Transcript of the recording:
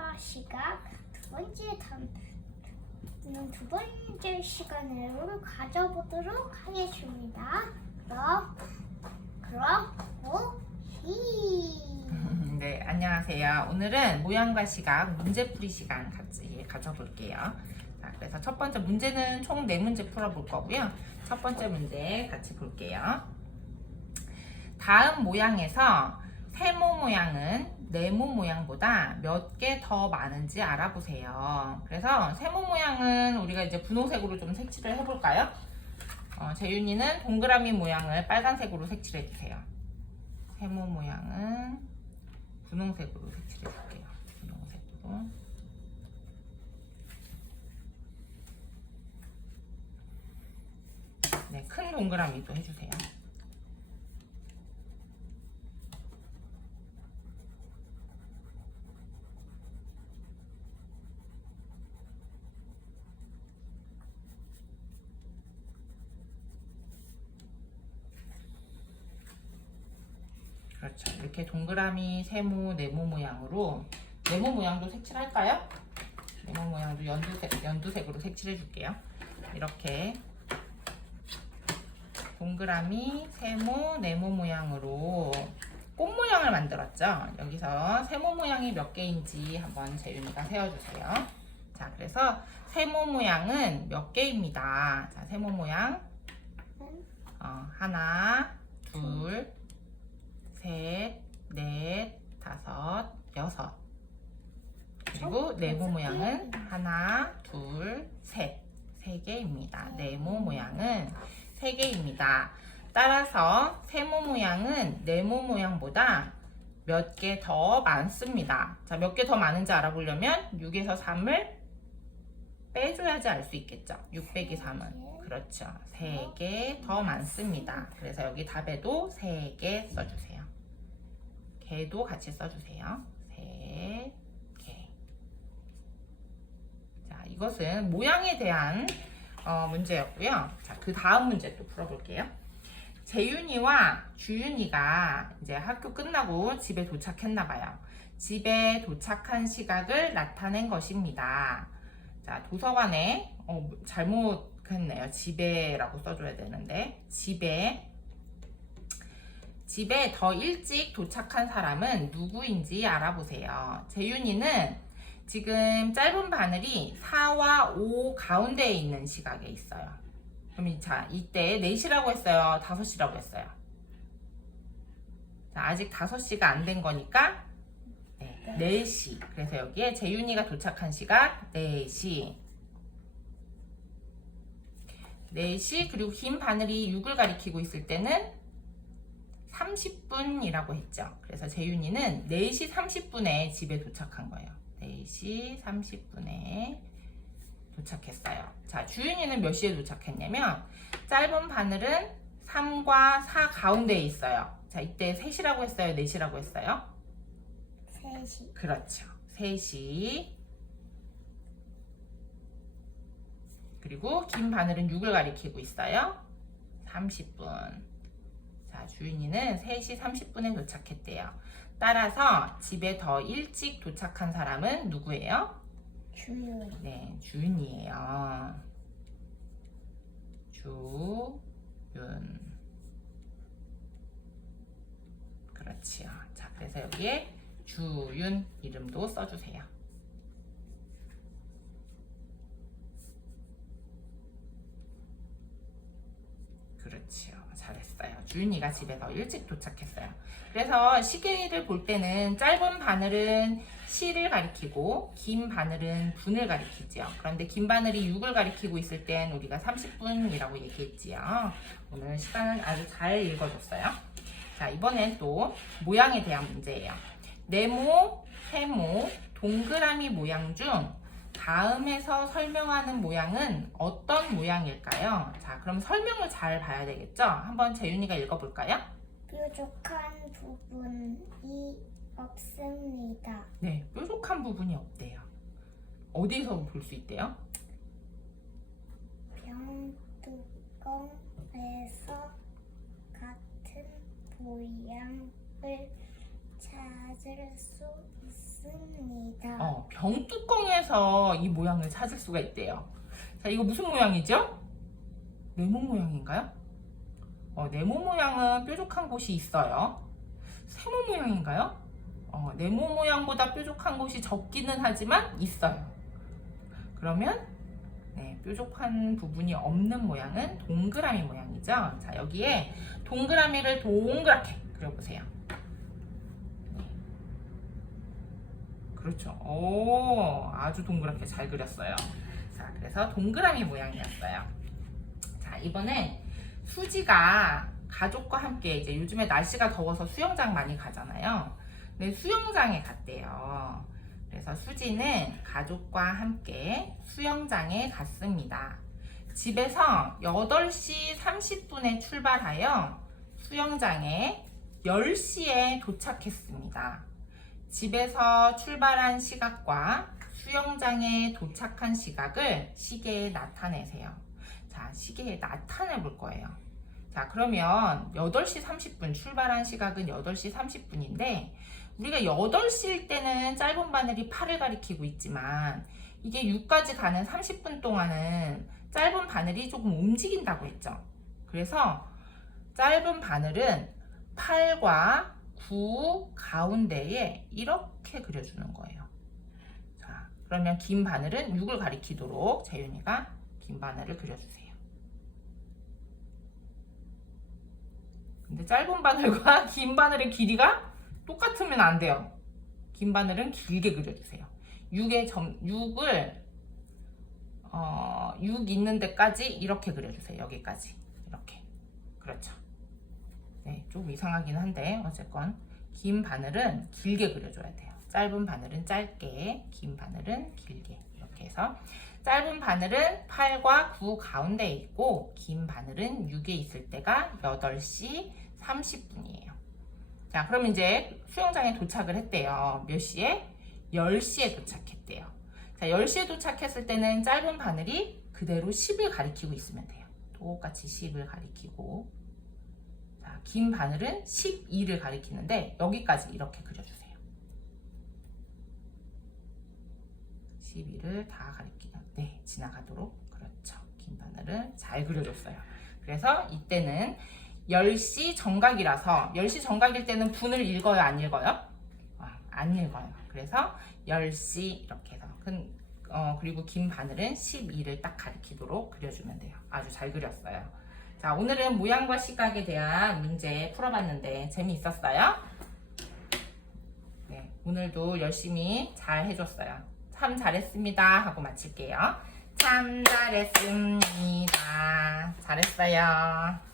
모양과 시각 두 번째 시간으로 가져보도록 하겠습니다. 네, 안녕하세요. 오늘은 모양과 시각 문제풀이 시간 같이 가져볼게요. 자, 그래서 첫 번째 문제는 총 4문제 풀어볼 거고요. 첫 번째 문제 같이 볼게요. 다음 모양에서 세모 모양은 네모 모양보다 몇 개 더 많은지 알아보세요. 그래서 세모 모양은 우리가 이제 분홍색으로 좀 색칠을 해볼까요? 재윤이는 동그라미 모양을 빨간색으로 색칠해 주세요. 세모 모양은 분홍색으로 색칠해 줄게요. 분홍색으로. 네, 큰 동그라미도 해주세요. 그렇죠. 이렇게 동그라미, 세모, 네모 모양으로 네모 모양도 색칠할까요? 네모 모양도 연두색으로 색칠해 줄게요. 이렇게 동그라미, 세모, 네모 모양으로 꽃 모양을 만들었죠. 여기서 세모 모양이 몇 개인지 한번 재윤이가 세워주세요. 자, 그래서 세모 모양은 몇 개입니다. 자, 세모 모양 하나, 둘, 셋, 넷, 다섯, 여섯. 그리고 네모 모양은 하나, 둘, 셋. 3개입니다. 네모 모양은 3개입니다. 따라서 세모 모양은 네모 모양보다 몇 개 더 많습니다. 자, 몇 개 더 많은지 알아보려면 6에서 3을 빼줘야지 알 수 있겠죠. 6 빼기 3은. 그렇죠. 3개 더 많습니다. 그래서 여기 답에도 3개 써주세요. 개도 같이 써주세요. 3개. 자, 이것은 모양에 대한 문제였고요. 자, 그 다음 문제 또 풀어볼게요. 재윤이와 주윤이가 이제 학교 끝나고 집에 도착했나봐요. 집에 도착한 시각을 나타낸 것입니다. 자, 도서관에 잘못했네요. 집에라고 써줘야 되는데 집에 더 일찍 도착한 사람은 누구인지 알아보세요. 재윤이는 지금 짧은 바늘이 4와 5 가운데에 있는 시각에 있어요. 그럼 자, 이때 4시라고 했어요? 5시라고 했어요? 자, 아직 5시가 안 된 거니까 4시. 그래서 여기에 재윤이가 도착한 시각 4시. 4시, 그리고 긴 바늘이 6을 가리키고 있을 때는 30분이라고 했죠. 그래서 재윤이는 4시 30분에 집에 도착한 거예요. 4시 30분에 도착했어요. 자, 주윤이는 몇 시에 도착했냐면 짧은 바늘은 3과 4 가운데에 있어요. 자, 이때 3시라고 했어요? 4시라고 했어요? 3시. 그렇죠. 3시. 그리고 긴 바늘은 6을 가리키고 있어요. 30분. 자, 주윤이는 3시 30분에 도착했대요. 따라서 집에 더 일찍 도착한 사람은 누구예요? 주윤. 네, 주윤이에요. 주윤. 그렇지요. 자, 그래서 여기에 주윤 이름도 써주세요. 그렇지요. 잘했어요. 주윤이가 집에 더 일찍 도착했어요. 그래서 시계를 볼 때는 짧은 바늘은 시를 가리키고 긴 바늘은 분을 가리키죠. 그런데 긴 바늘이 6을 가리키고 있을 땐 우리가 30분이라고 얘기했지요. 오늘 시간을 아주 잘 읽어줬어요. 자, 이번엔 또 모양에 대한 문제예요. 네모, 세모, 동그라미 모양 중 다음에서 설명하는 모양은 어떤 모양일까요? 자, 그럼 설명을 잘 봐야 되겠죠? 한번 재윤이가 읽어볼까요? 뾰족한 부분이 없습니다. 네, 뾰족한 부분이 없대요. 어디서 볼 수 있대요? 병뚜껑에서 같은 모양을 찾을 수 있습니다. 없습니다. 병뚜껑에서 이 모양을 찾을 수가 있대요. 자, 이거 무슨 모양이죠? 네모 모양인가요? 네모 모양은 뾰족한 곳이 있어요. 세모 모양인가요? 네모 모양보다 뾰족한 곳이 적기는 하지만 있어요. 그러면 뾰족한 부분이 없는 모양은 동그라미 모양이죠. 자, 여기에 동그라미를 동그랗게 그려보세요. 그렇죠. 오, 아주 동그랗게 잘 그렸어요. 자, 그래서 동그라미 모양이었어요. 자, 이번엔 수지가 가족과 함께 이제 요즘에 날씨가 더워서 수영장 많이 가잖아요. 근데 수영장에 갔대요. 그래서 수지는 가족과 함께 수영장에 갔습니다. 집에서 8시 30분에 출발하여 수영장에 10시에 도착했습니다. 집에서 출발한 시각과 수영장에 도착한 시각을 시계에 나타내세요. 자, 시계에 나타내 볼 거예요. 자, 그러면 8시 30분 출발한 시각은 8시 30분인데 우리가 8시일 때는 짧은 바늘이 8을 가리키고 있지만 이게 6까지 가는 30분 동안은 짧은 바늘이 조금 움직인다고 했죠. 그래서 짧은 바늘은 8과 9 가운데에 이렇게 그려주는 거예요. 자, 그러면 긴 바늘은 6을 가리키도록 재윤이가 긴 바늘을 그려주세요. 근데 짧은 바늘과 긴 바늘의 길이가 똑같으면 안 돼요. 긴 바늘은 길게 그려주세요. 6을 6 있는 데까지 이렇게 그려주세요. 여기까지 이렇게. 그렇죠. 네, 좀 이상하긴 한데 어쨌건 긴 바늘은 길게 그려줘야 돼요. 짧은 바늘은 짧게, 긴 바늘은 길게 이렇게 해서 짧은 바늘은 8과 9 가운데에 있고 긴 바늘은 6에 있을 때가 8시 30분이에요. 자, 그럼 이제 수영장에 도착을 했대요. 몇 시에? 10시에 도착했대요. 자, 10시에 도착했을 때는 짧은 바늘이 그대로 10을 가리키고 있으면 돼요. 똑같이 10을 가리키고, 자, 긴 바늘은 12를 가리키는데 여기까지 이렇게 그려주세요. 12를 다 가리키는, 지나가도록. 그렇죠. 긴 바늘을 잘 그려줬어요. 그래서 이때는 10시 정각이라서 10시 정각일 때는 분을 읽어요? 안 읽어요? 안 읽어요. 그래서 10시 이렇게 해서 그리고 긴 바늘은 12를 딱 가리키도록 그려주면 돼요. 아주 잘 그렸어요. 자, 오늘은 모양과 시각에 대한 문제 풀어봤는데 재미있었어요? 네, 오늘도 열심히 잘 해줬어요. 참 잘했습니다 하고 마칠게요. 참 잘했습니다. 잘했어요.